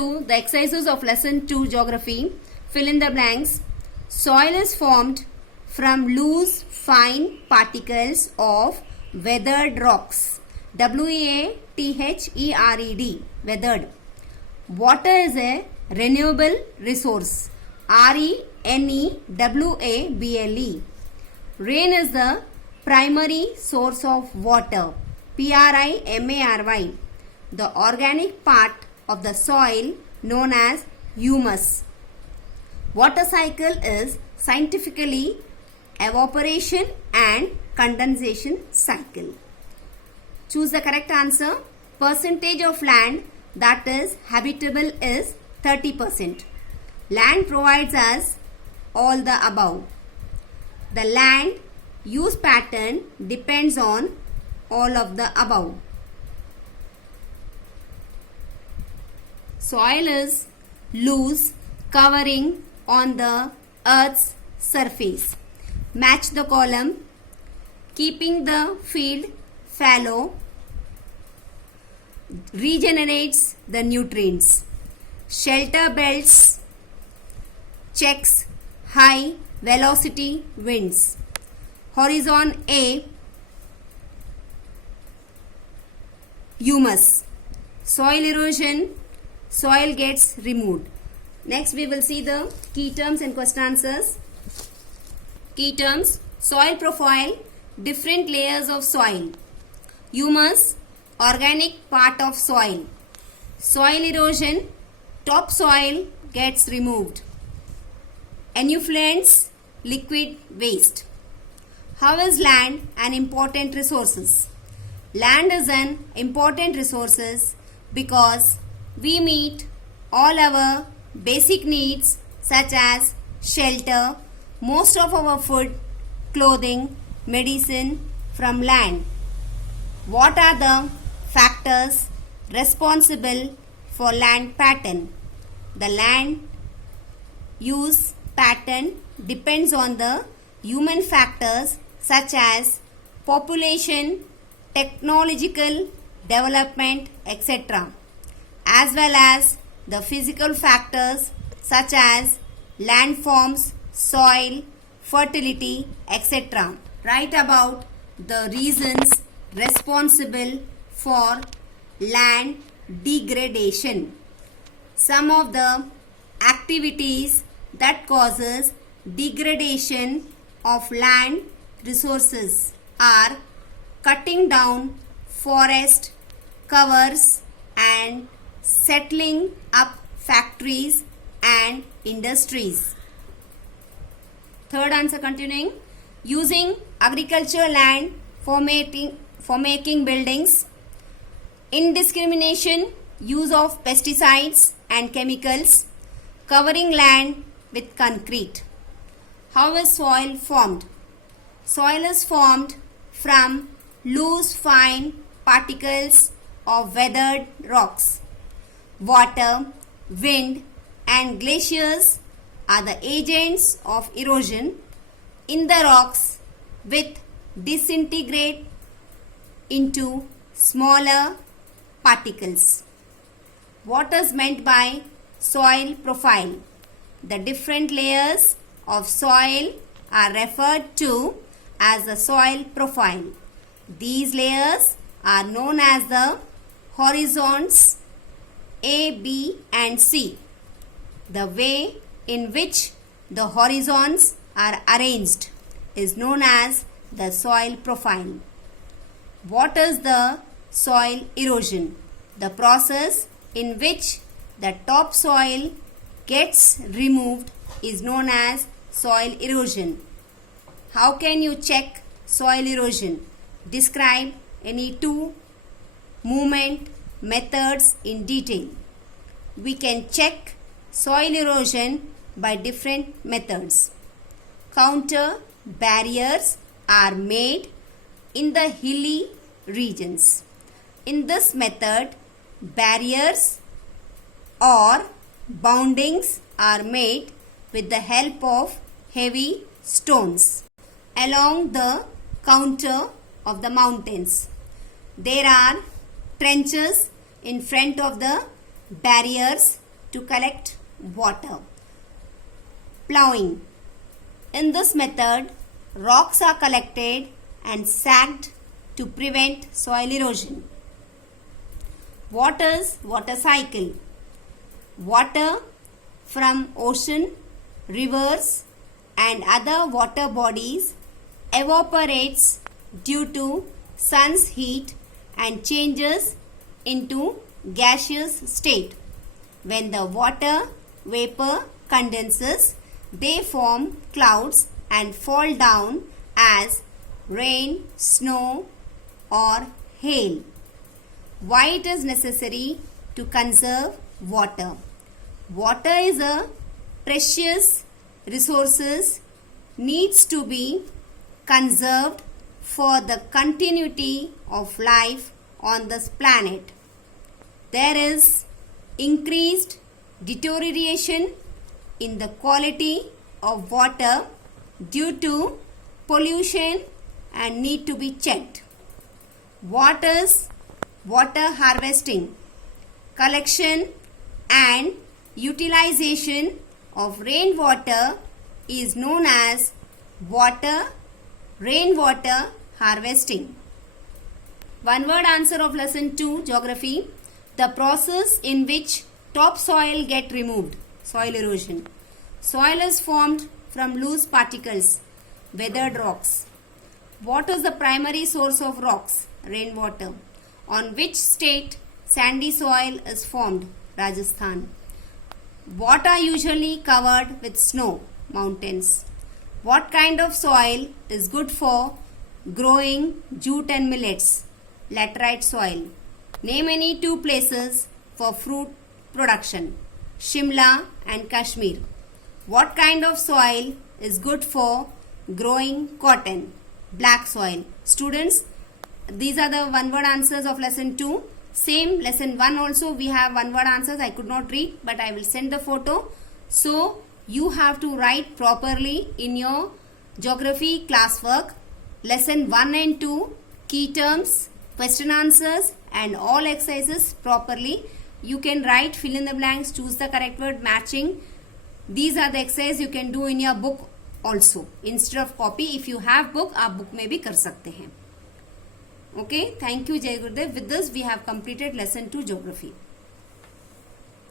The exercises of lesson 2 geography. Fill in the blanks. Soil is formed from loose fine particles of weathered rocks. WEATHERED. Weathered. Water is a renewable resource. RENEWABLE. Rain is the primary source of water. PRIMARY. The organic part of the soil known as humus. Water cycle is scientifically evaporation and condensation cycle. Choose the correct answer. Percentage of land that is habitable is 30%. Land provides us all the above. The land use pattern depends on all of the above. Soil is loose covering on the earth's surface. Match the column. Keeping the field fallow regenerates the nutrients. Shelter belts checks high velocity winds. Horizon A, humus. Soil erosion, soil gets removed. Next we will see the key terms and question answers. Key terms: soil profile, different layers of soil. Humus, organic part of soil. Soil erosion, topsoil gets removed. Effluents, liquid waste. How is land an important resource? Land is an important resource because we meet all our basic needs such as shelter, most of our food, clothing, medicine from land. What are the factors responsible for land pattern? The land use pattern depends on the human factors such as population, technological development, etc., as well as the physical factors such as landforms, soil, fertility, etc. Write about the reasons responsible for land degradation. Some of the activities that causes degradation of land resources are cutting down forest covers and settling up factories and industries. Third answer continuing. Using agricultural land for making buildings. Indiscrimination use of pesticides and chemicals. Covering land with concrete. How is soil formed? Soil is formed from loose fine particles of weathered rocks. Water, wind and glaciers are the agents of erosion in the rocks which disintegrate into smaller particles. What is meant by soil profile? The different layers of soil are referred to as the soil profile. These layers are known as the horizons A, B and C. The way in which the horizons are arranged is known as the soil profile. What is the soil erosion? The process in which the topsoil gets removed is known as soil erosion. How can you check soil erosion? Describe any two movement methods in detail. We can check soil erosion by different methods. Counter barriers are made in the hilly regions. In this method, barriers or boundings are made with the help of heavy stones along the counter of the mountains. There are trenches in front of the barriers to collect water. Plowing. In this method, rocks are collected and sacked to prevent soil erosion. What is water cycle? Water from ocean, rivers and other water bodies evaporates due to sun's heat and changes into gaseous state. When the water vapor condenses, they form clouds and fall down as rain, snow or hail. Why it is necessary to conserve water? Water is a precious resource, needs to be conserved for the continuity of life on this planet. There is increased deterioration in the quality of water due to pollution and need to be checked. What is water harvesting? Collection and utilization of rainwater is known as rainwater harvesting. One word answer of lesson 2 geography. The process in which topsoil get removed. Soil erosion. Soil is formed from loose particles, weathered rocks. What is the primary source of rocks? Rainwater. On which state sandy soil is formed? Rajasthan. What are usually covered with snow? Mountains. What kind of soil is good for growing jute and millets? Laterite soil. Name any two places for fruit production. Shimla and Kashmir. What kind of soil is good for growing cotton? Black soil. Students, these are the one word answers of lesson 2. Same lesson 1 also we have one word answers. I could not read but I will send the photo. So you have to write properly in your geography classwork. Lesson 1 and 2, key terms, question answers and all exercises properly. You can write, fill in the blanks, choose the correct word, matching. These are the exercises you can do in your book also. Instead of copy, if you have book, आप book में भी कर सकते हैं. Okay, thank you Jai Gurudev. With this we have completed lesson 2 geography.